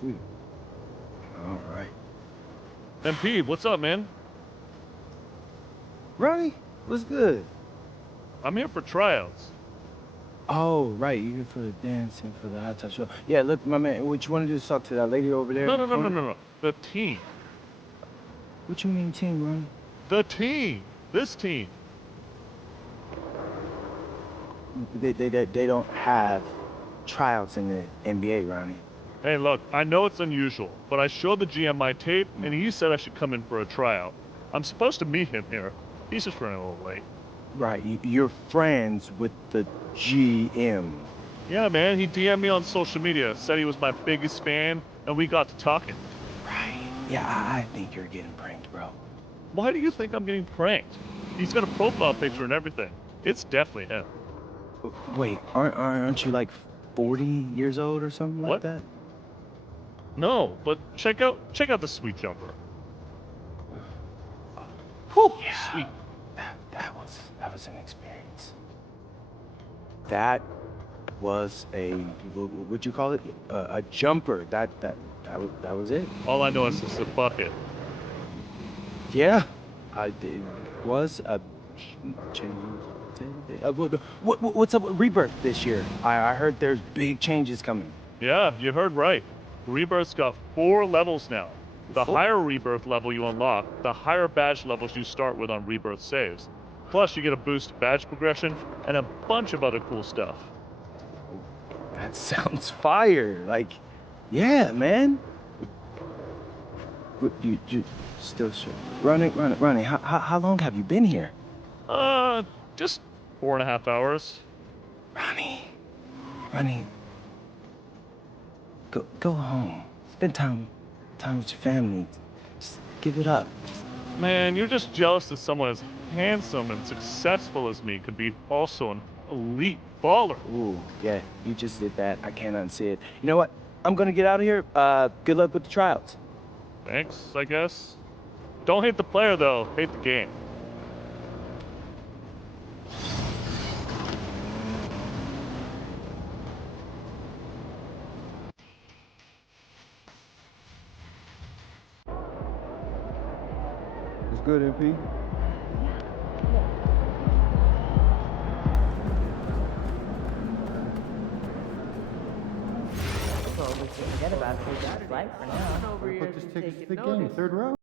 Sweet. All right. MP, what's up, man? Ronnie, what's good? I'm here for tryouts. Oh, right. You're here for the dance and for the hot tub show. Yeah, look, my man, what you want to do is talk to that lady over there No, in no, the no, no, corner. no, no. The team. What you mean, team, Ronnie? The team. This team. They don't have tryouts in the NBA, Ronnie. Hey, look, I know it's unusual, but I showed the GM my tape, and he said I should come in for a tryout. I'm supposed to meet him here. He's just running a little late. Right, you're friends with the GM. Yeah, man, he DM'd me on social media, said he was my biggest fan, and we got to talking. Right. Yeah, I think you're getting pranked, bro. Why do you think I'm getting pranked? He's got a profile picture and everything. It's definitely him. Wait, aren't you like 40 years old or something like What? that? No, but check out the sweet jumper. Whew, Yeah. Sweet. That was an experience. That was a what'd you call it? A jumper. That was it. All I know is it's a bucket. Yeah, it was a change. What's up with Rebirth this year? I heard there's big changes coming. Yeah, you heard right. Rebirth's got 4 levels now. The Four? higher Rebirth level you unlock, the higher badge levels you start with on Rebirth saves. Plus, you get a boost to badge progression and a bunch of other cool stuff. That sounds fire. Like, yeah, man. You still sure? Running. How long have you been here? Just 4.5 hours. Ronnie, Ronnie, go home. Spend time with your family. Just give it up. Man, you're just jealous that someone as handsome and successful as me could be also an elite baller. Ooh, yeah, you just did that. I can't unsee it. You know what? I'm gonna get out of here. Good luck with the tryouts. Thanks, I guess. Don't hate the player, though. Hate the game. It's good, MP. Well, we can forget about it. It's just flight for now. Put this tickets to the game, third row.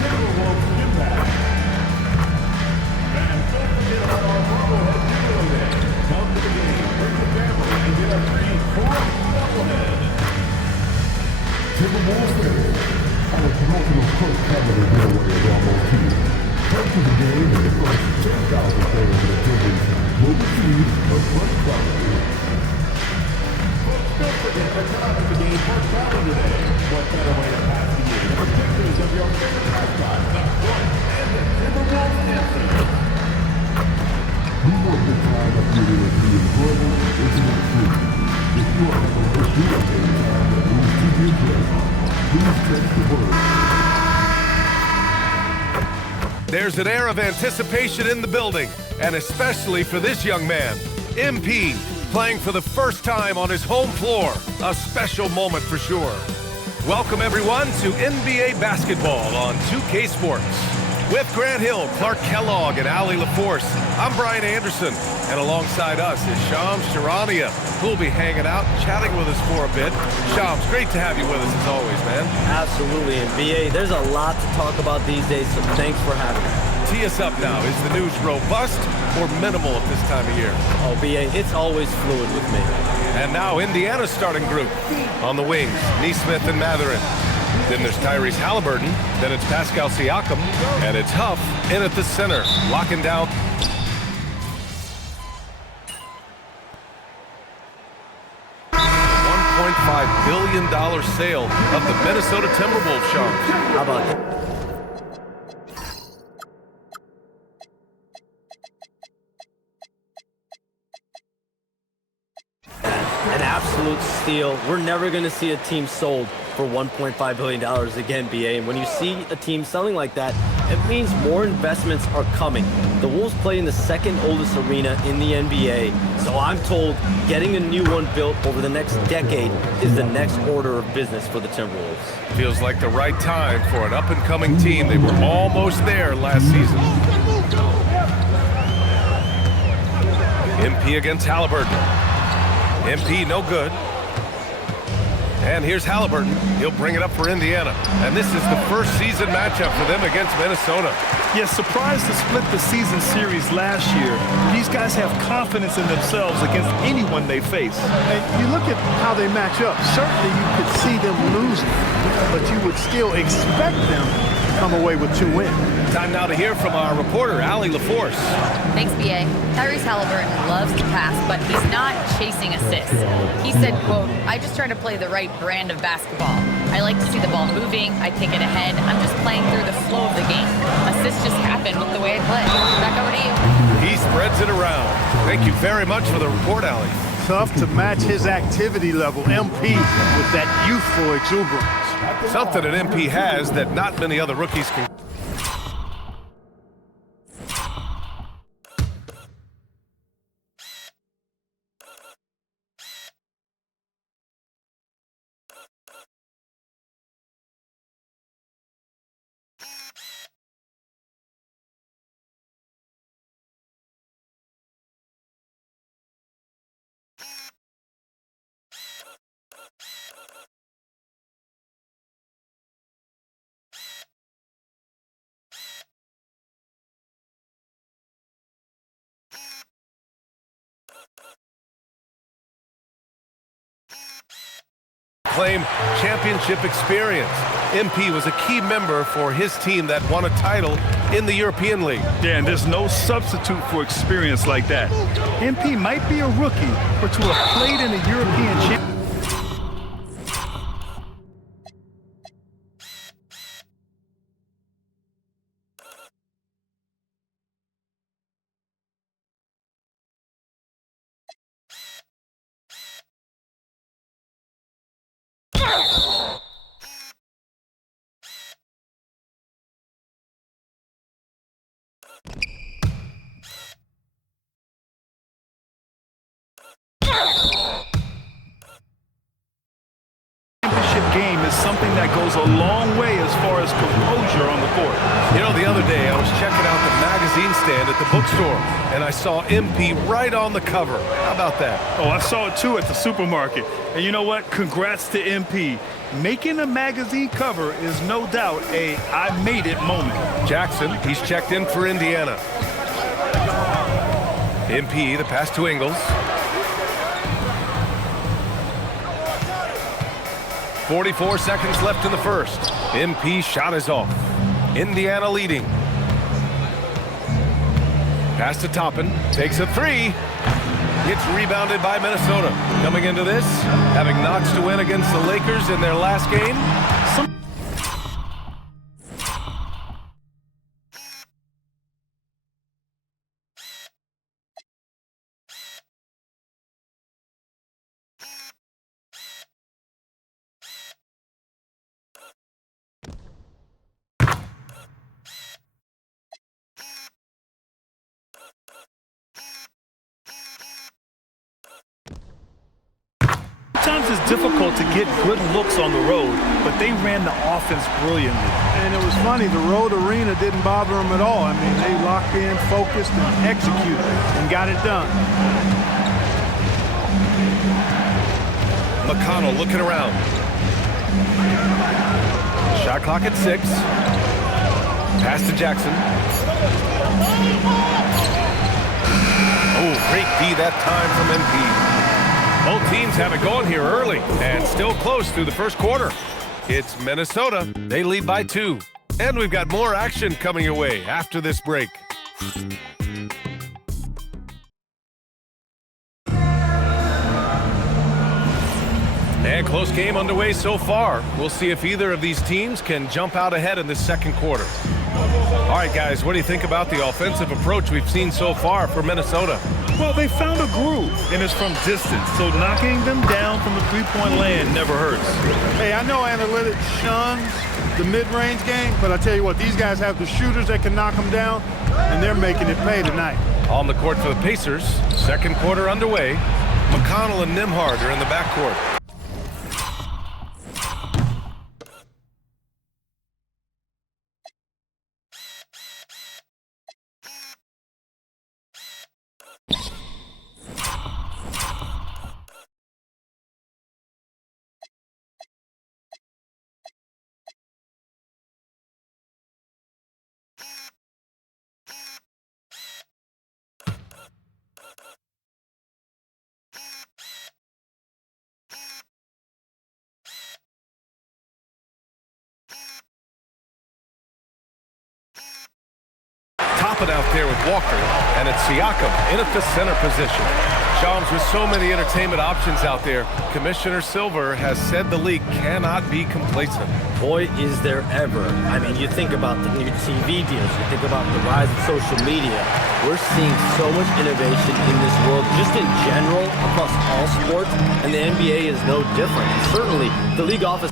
Timberwolves impact. And don't forget about our Bubblehead Duo Day. Come to the game, bring the family, and get a free fourth Bubblehead. Timberwolves fans, our promotional first family giveaway is almost here. Come to the game and the first 10,000 fans in attendance will receive a first prize. Don't forget to come out to the game for Calendar Day. What better way to pass the year than with pictures of your favorite mascots, the Foot and the Timberwolves dancers. We want the time of year to be enjoyable and incident-free. If you are having a good time that moves to be addressed, please text the word. There's an air of anticipation in the building, and especially for this young man, MP, playing for the first time on his home floor. A special moment for sure. Welcome everyone to NBA basketball on 2K Sports. With Grant Hill, Clark Kellogg, and Ali LaForce, I'm Brian Anderson, and alongside us is Shams Charania, who'll be hanging out, chatting with us for a bit. Shams, great to have you with us as always, man. Absolutely, and BA, there's a lot to talk about these days, so thanks for having me. Tee us up now. Is the news robust or minimal at this time of year? Oh, BA, it's always fluid with me. And now Indiana's starting group. On the wings, Nesmith and Mathurin. Then there's Tyrese Halliburton. Then it's Pascal Siakam. And it's Huff in at the center, locking down. $1.5 billion sale of the Minnesota Timberwolves, Shams. How about that? An absolute steal. We're never going to see a team sold for $1.5 billion again, BA. And when you see a team selling like that, it means more investments are coming. The Wolves play in the second oldest arena in the NBA, so I'm told getting a new one built over the next decade is the next order of business for the Timberwolves. Feels like the right time for an up-and-coming team. They were almost there last season. MP against Halliburton. MP no good. And here's Halliburton. He'll bring it up for Indiana. And this is the first season matchup for them against Minnesota. Yeah, surprised to split the season series last year. These guys have confidence in themselves against anyone they face. And you look at how they match up. Certainly you could see them losing, but you would still expect them to come away with 2 wins. Time now to hear from our reporter, Ali LaForce. Thanks, BA. Tyrese Halliburton loves to pass, but he's not chasing assists. He said, quote, "I just try to play the right brand of basketball. I like to see the ball moving. I kick it ahead. I'm just playing through the flow of the game. Assists just happen with the way I play." Back over to you. He spreads it around. Thank you very much for the report, Ali. Tough to match his activity level. MP with that youthful exuberance. Something that MP has that not many other rookies can. Claim championship experience. MP was a key member for his team that won a title in the European League. Yeah, and there's no substitute for experience like that. MP might be a rookie, but to have played in a European championship. Game is something that goes a long way as far as composure on the court. You know, the other day I was checking out the magazine stand at the bookstore, and I saw MP right on the cover. How about that? Oh, I saw it too at the supermarket. And you know what? Congrats to MP. Making a magazine cover is no doubt a I made it moment. Jackson, he's checked in for Indiana. MP, the pass to Ingles. 44 seconds left in the first. MP shot is off. Indiana leading. Pass to Toppin, takes a three. Gets rebounded by Minnesota. Coming into this, having Knox to win against the Lakers in their last game. Sometimes it's difficult to get good looks on the road, but they ran the offense brilliantly. And it was funny, the road arena didn't bother them at all. I mean, they locked in, focused, and executed, and got it done. McConnell looking around. Shot clock at 6. Pass to Jackson. Oh, great D that time from MP. Both teams have it going here early and still close through the first quarter. It's Minnesota. They lead by 2. And we've got more action coming your way after this break. And close game underway so far. We'll see if either of these teams can jump out ahead in this second quarter. All right, guys, what do you think about the offensive approach we've seen so far for Minnesota? Well, they found a groove, and it's from distance, so knocking them down from the three-point land never hurts. Hey, I know analytics shuns the mid-range game, but I tell you what, these guys have the shooters that can knock them down, and they're making it pay tonight. On the court for the Pacers, second quarter underway. McConnell and Nembhard are in the backcourt. Toppin out there with Walker, and it's Siakam in at the center position. Shams, with so many entertainment options out there, Commissioner Silver has said the league cannot be complacent. Boy, is there ever. I mean, you think about the new TV deals, you think about the rise of social media. We're seeing so much innovation in this world, just in general, across all sports, and the NBA is no different. And certainly, the league office...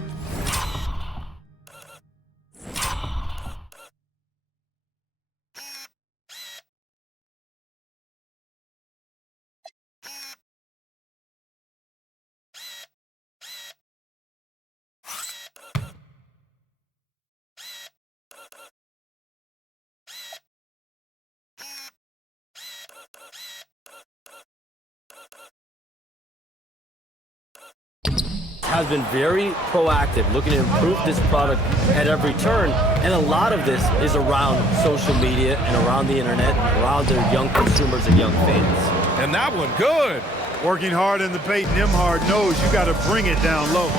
has been very proactive, looking to improve this product at every turn, and a lot of this is around social media and around the internet and around their young consumers and young fans. And that one, good. Working hard in the paint, Nembhard knows you got to bring it down low.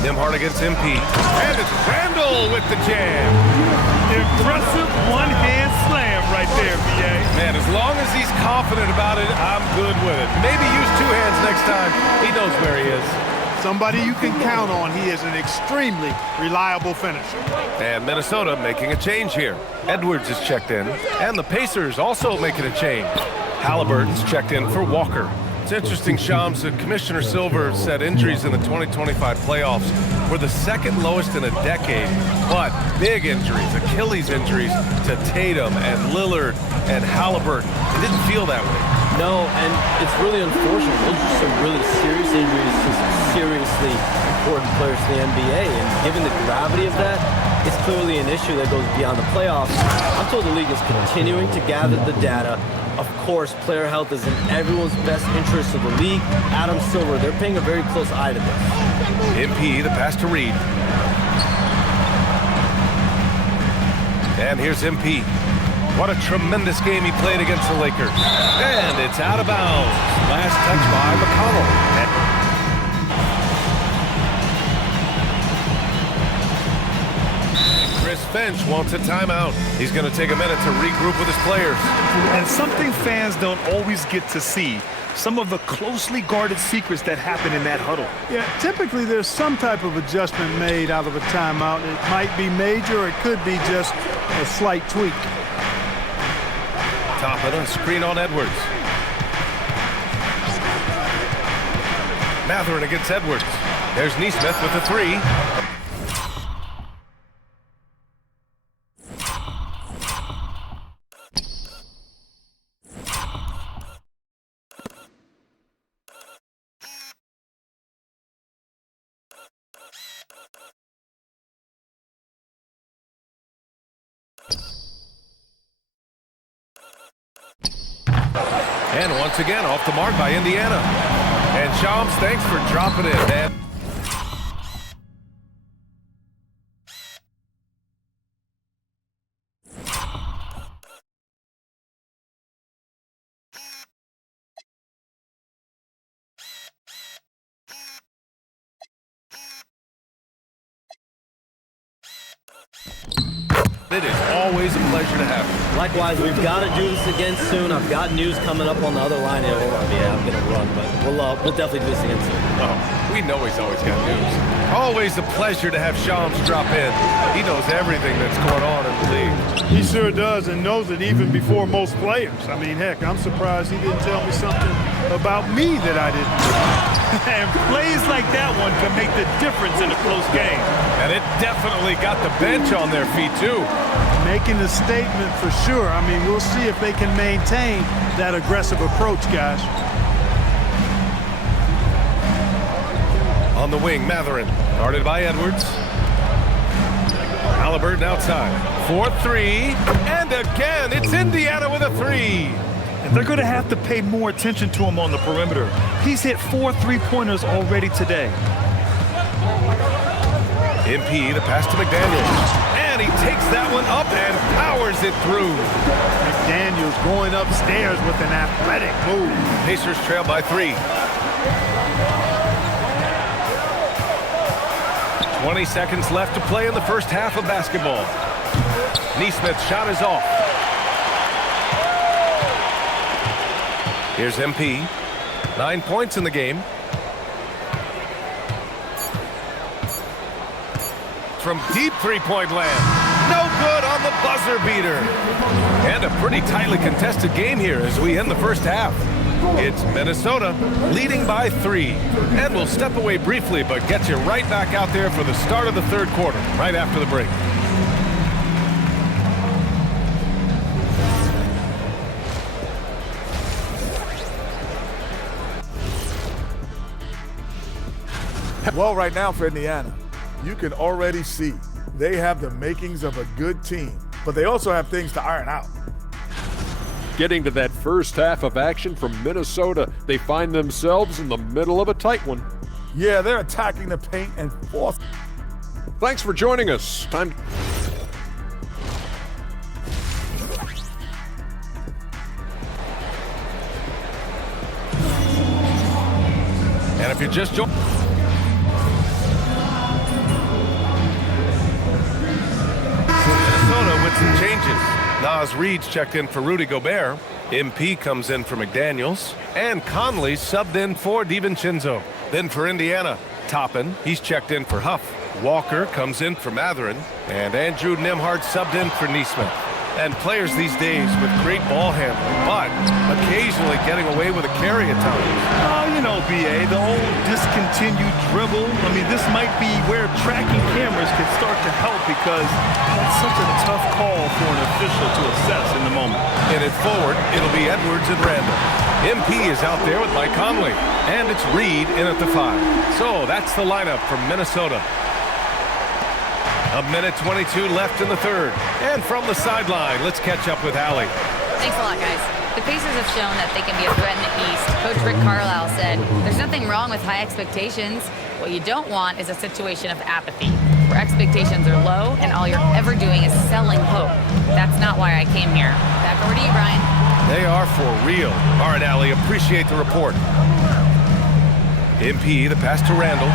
Nembhard against MP, and it's Randall with the jam. Impressive one-hand slam right there, B.A. Man, as long as he's confident about it, I'm good with it. Maybe use 2 hands next time. He knows where he is. Somebody you can count on. He is an extremely reliable finisher. And Minnesota making a change here. Edwards is checked in, and the Pacers also making a change. Halliburton's checked in for Walker. It's interesting, Shams, that Commissioner Silver said injuries in the 2025 playoffs were the second lowest in a decade, but big injuries, Achilles injuries to Tatum and Lillard and Halliburton. It didn't feel that way. No, and it's really unfortunate. Those are some really serious injuries to some seriously important players in the NBA, and given the gravity of that, it's clearly an issue that goes beyond the playoffs. I'm told the league is continuing to gather the data Of course, player health is in everyone's best interest of the league. Adam Silver, they're paying a very close eye to this. MP, the pass to Reed. And here's MP. What a tremendous game he played against the Lakers. And it's out of bounds. Last touch by McConnell. Chris Finch wants a timeout. He's going to take a minute to regroup with his players. And something fans don't always get to see, some of the closely guarded secrets that happen in that huddle. Yeah, typically there's some type of adjustment made out of a timeout. It might be major, or it could be just a slight tweak. Top of the screen on Edwards. Mathurin against Edwards. There's Nesmith with the three. And once again, off the mark by Indiana. And Shams, thanks for dropping it, man. It is always a pleasure to have you. Likewise, we've got to do this again soon. I've got news coming up on the other line. Hold on, yeah, I'm going to run, but we'll definitely do this again soon. Oh, we know he's always got news. Always a pleasure to have Shams drop in. He knows everything that's going on in the league. He sure does, and knows it even before most players. I mean, heck, I'm surprised he didn't tell me something about me that I didn't know. And plays like that one can make the difference in a close game. And it definitely got the bench on their feet, too. Making a statement for sure. I mean, we'll see if they can maintain that aggressive approach, guys. On the wing, Mathurin, guarded by Edwards. Halliburton outside. 4-3, and again, it's Indiana with a three. And they're going to have to pay more attention to him on the perimeter. He's hit 4 3-pointers already today. MP, the pass to McDaniels. And he takes that one up and powers it through. McDaniels going upstairs with an athletic move. Pacers trail by 3. 20 seconds left to play in the first half of basketball. Nesmith's shot is off. Here's MP. 9 points in the game. From deep three-point land. No good on the buzzer beater. And a pretty tightly contested game here as we end the first half. It's Minnesota leading by 3. And we'll step away briefly, but get you right back out there for the start of the third quarter, right after the break. Well, right now for Indiana, you can already see they have the makings of a good team, but they also have things to iron out. Getting to that first half of action from Minnesota, they find themselves in the middle of a tight one. Yeah, they're attacking the paint and force. Thanks for joining us. Time. And if you're just joining... Minnesota with some changes. Naz Reid's checked in for Rudy Gobert. MP comes in for McDaniels. And Conley subbed in for DiVincenzo. Then for Indiana, Toppin, he's checked in for Huff. Walker comes in for Mathurin. And Andrew Nembhard subbed in for Nesmith. And players these days with great ball handling, but occasionally getting away with a carry at times. Oh, you know, BA, the old discontinued dribble. I mean, this might be where tracking cameras can start to help because that's such a tough call for an official to assess in the moment. In it forward, it'll be Edwards and Randall. MP is out there with Mike Conley. And it's Reed in at the 5. So that's the lineup from Minnesota. A minute 22 left in the third. And from the sideline, let's catch up with Allie. Thanks a lot, guys. The Pacers have shown that they can be a threat in the East. Coach Rick Carlisle said, there's nothing wrong with high expectations. What you don't want is a situation of apathy, where expectations are low and all you're ever doing is selling hope. That's not why I came here. Back over to you, Brian. They are for real. All right, Allie, appreciate the report. MP, the pass to Randall.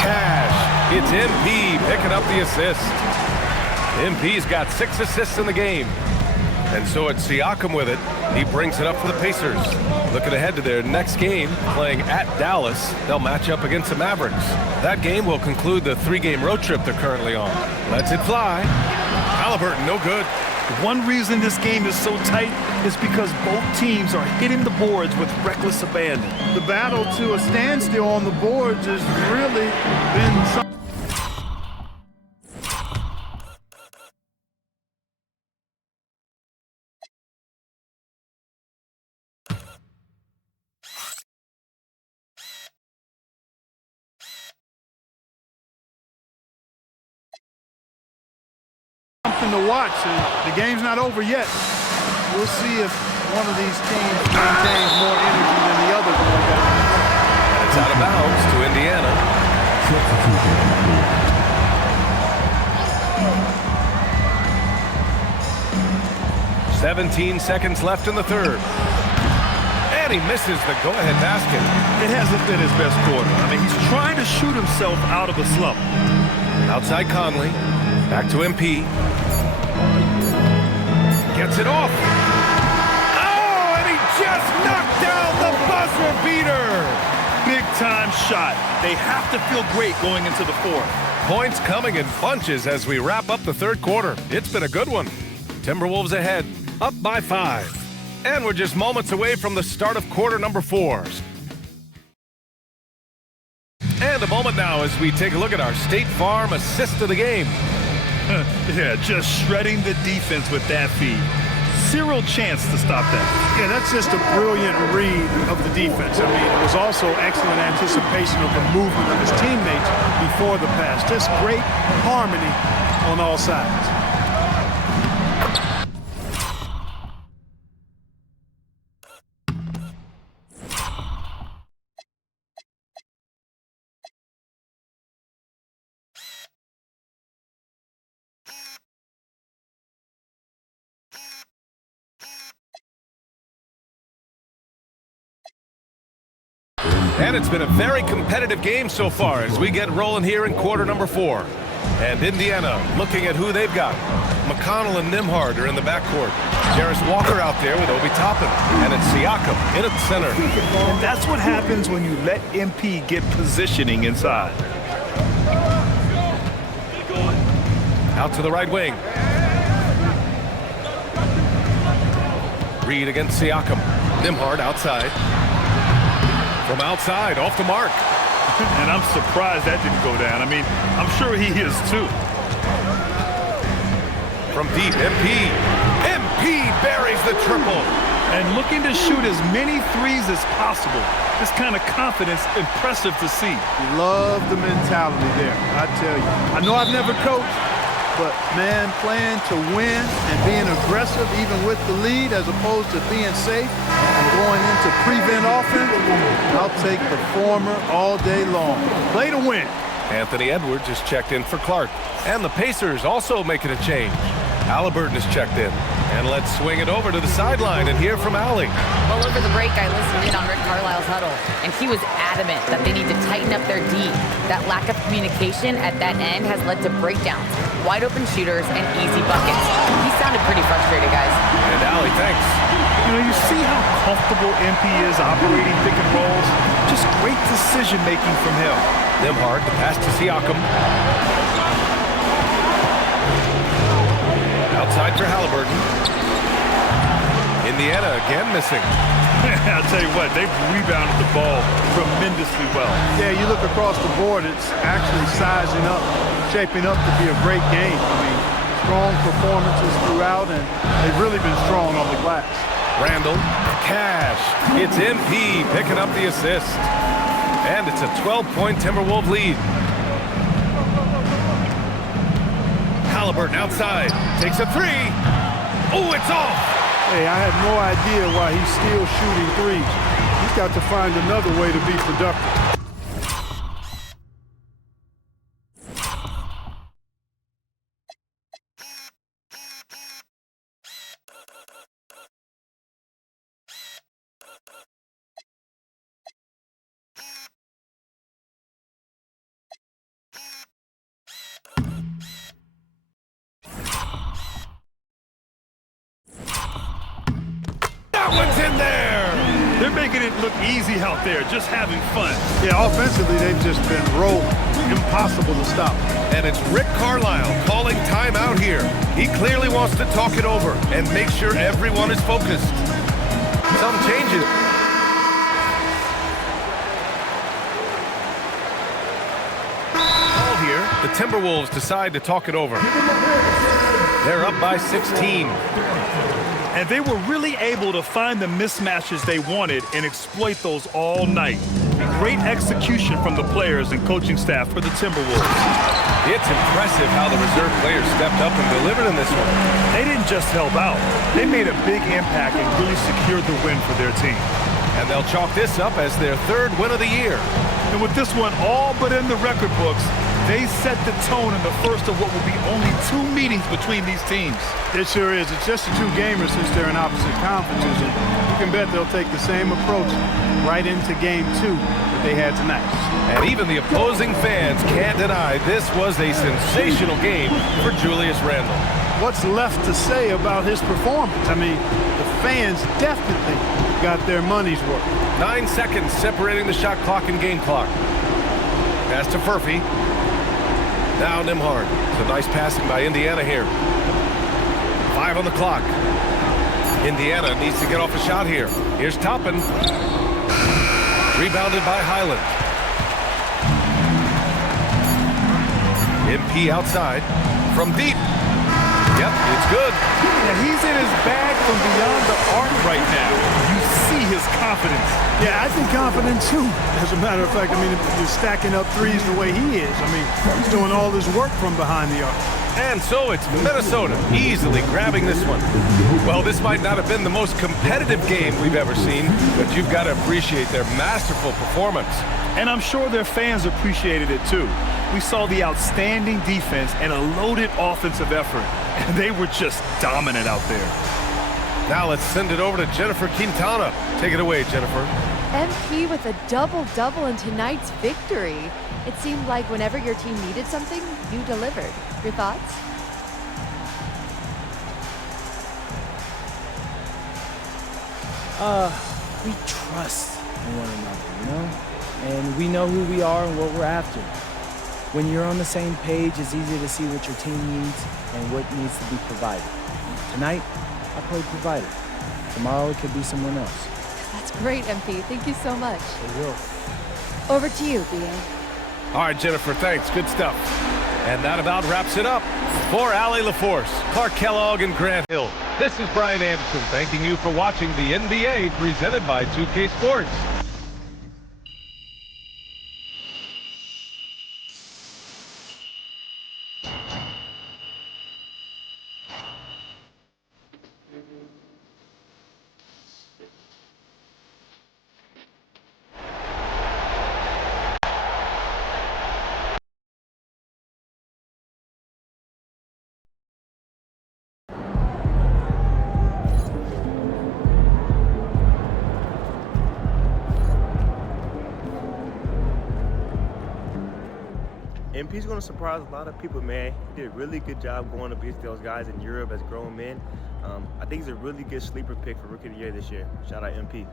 Cash. It's MP picking up the assist. MP's got 6 assists in the game. And so it's Siakam with it. He brings it up for the Pacers. Looking ahead to their next game, playing at Dallas. They'll match up against the Mavericks. That game will conclude the 3-game road trip they're currently on. Lets it fly. Halliburton, no good. One reason this game is so tight is because both teams are hitting the boards with reckless abandon. The battle to a standstill on the boards has really been something. To watch. The game's not over yet. We'll see if one of these teams maintains more energy than the other going down. And it's out of bounds to Indiana. 17 seconds left in the third. And he misses the go-ahead basket. It hasn't been his best quarter. I mean, he's trying to shoot himself out of a slump. Outside Conley. Back to MP. Gets it off. Oh, and he just knocked down the buzzer beater. Big time shot. They have to feel great going into the fourth. Points coming in bunches as we wrap up the third quarter. It's been a good one. Timberwolves ahead, up by 5. And we're just moments away from the start of quarter number 4. And a moment now as we take a look at our State Farm assist of the game. Yeah, just shredding the defense with that feed. Zero chance to stop that. Yeah, that's just a brilliant read of the defense. I mean, it was also excellent anticipation of the movement of his teammates before the pass. Just great harmony on all sides. And it's been a very competitive game so far as we get rolling here in quarter number 4. And Indiana looking at who they've got. McConnell and Nembhard are in the backcourt. Jarris Walker out there with Obi Toppin. And it's Siakam in at the center. And that's what happens when you let MP get positioning inside. Out to the right wing. Reed against Siakam. Nembhard outside. From outside, off the mark. And I'm surprised that didn't go down. I mean, I'm sure he is too. From deep, MP. MP buries the triple. And looking to shoot as many threes as possible. This kind of confidence, impressive to see. Love the mentality there, I tell you. I know I've never coached, but man, playing to win and being aggressive even with the lead as opposed to being safe and going into prevent offense, I'll take the former all day long. Play to win. Anthony Edwards is checked in for Clark. And the Pacers also making a change. Halliburton is checked in. And let's swing it over to the sideline and hear from Allie. Well, over the break, I listened in on Rick Carlisle's huddle, and he was adamant that they need to tighten up their D. That lack of communication at that end has led to breakdowns, wide open shooters, and easy buckets. He sounded pretty frustrated, guys. And Allie, thanks. You know, you see how comfortable MP is operating pick and rolls? Just great decision-making from him. Nembhard, the pass to Siakam. Outside for Halliburton. Indiana again missing. I'll tell you what, they've rebounded the ball tremendously well. Yeah, you look across the board, it's actually sizing up, shaping up to be a great game. I mean, strong performances throughout, and they've really been strong on the glass. Randall, Cash. It's MP picking up the assist. And it's a 12-point Timberwolves lead. Halliburton outside, takes a 3. Oh, it's off. Hey, I had no idea why he's still shooting threes. He's got to find another way to be productive. That one's in there! They're making it look easy out there, just having fun. Yeah, offensively, they've just been rolling. Impossible to stop. And it's Rick Carlisle calling timeout here. He clearly wants to talk it over and make sure everyone is focused. Some changes. All here, the Timberwolves decide to talk it over. They're up by 16. And they were really able to find the mismatches they wanted and exploit those all night. Great execution from the players and coaching staff for the Timberwolves. It's impressive how the reserve players stepped up and delivered in this one. They didn't just help out. They made a big impact and really secured the win for their team. And they'll chalk this up as their third win of the year. And with this one all but in the record books, they set the tone in the first of what will be only 2 meetings between these teams. It sure is. It's just the 2 gamers since they're in opposite conferences. And you can bet they'll take the same approach right into game 2 that they had tonight. And even the opposing fans can't deny this was a sensational game for Julius Randle. What's left to say about his performance? I mean, the fans definitely got their money's worth. 9 seconds separating the shot clock and game clock. Pass to Furphy. Now Nembhard. So nice passing by Indiana here. 5 on the clock. Indiana needs to get off a shot here. Here's Toppin. Rebounded by Highland. MP outside. From deep. Yep, it's good. Yeah, he's in his bag from beyond the arc right now. You see his confidence. Yeah, I think confident too. As a matter of fact, I mean, if you're stacking up threes the way he is, I mean, he's doing all his work from behind the arc. And so it's Minnesota easily grabbing this one. Well, this might not have been the most competitive game we've ever seen, but you've got to appreciate their masterful performance. And I'm sure their fans appreciated it too. We saw the outstanding defense and a loaded offensive effort, and they were just dominant out there. Now let's send it over to Jennifer Quintana. Take it away, Jennifer. MP with a double-double in tonight's victory. It seemed like whenever your team needed something, you delivered. Your thoughts? We trust in one another, you know? And we know who we are and what we're after. When you're on the same page, it's easy to see what your team needs and what needs to be provided. Tonight, I played provider. Tomorrow, it could be someone else. That's great, MP. Thank you so much. It will. Over to you, BA. All right, Jennifer, thanks. Good stuff. And that about wraps it up. For Allie LaForce, Clark Kellogg, and Grant Hill, this is Brian Anderson thanking you for watching the NBA presented by 2K Sports. MP's going to surprise a lot of people, man. He did a really good job going up against those guys in Europe as grown men. I think he's a really good sleeper pick for Rookie of the Year this year. Shout out MP.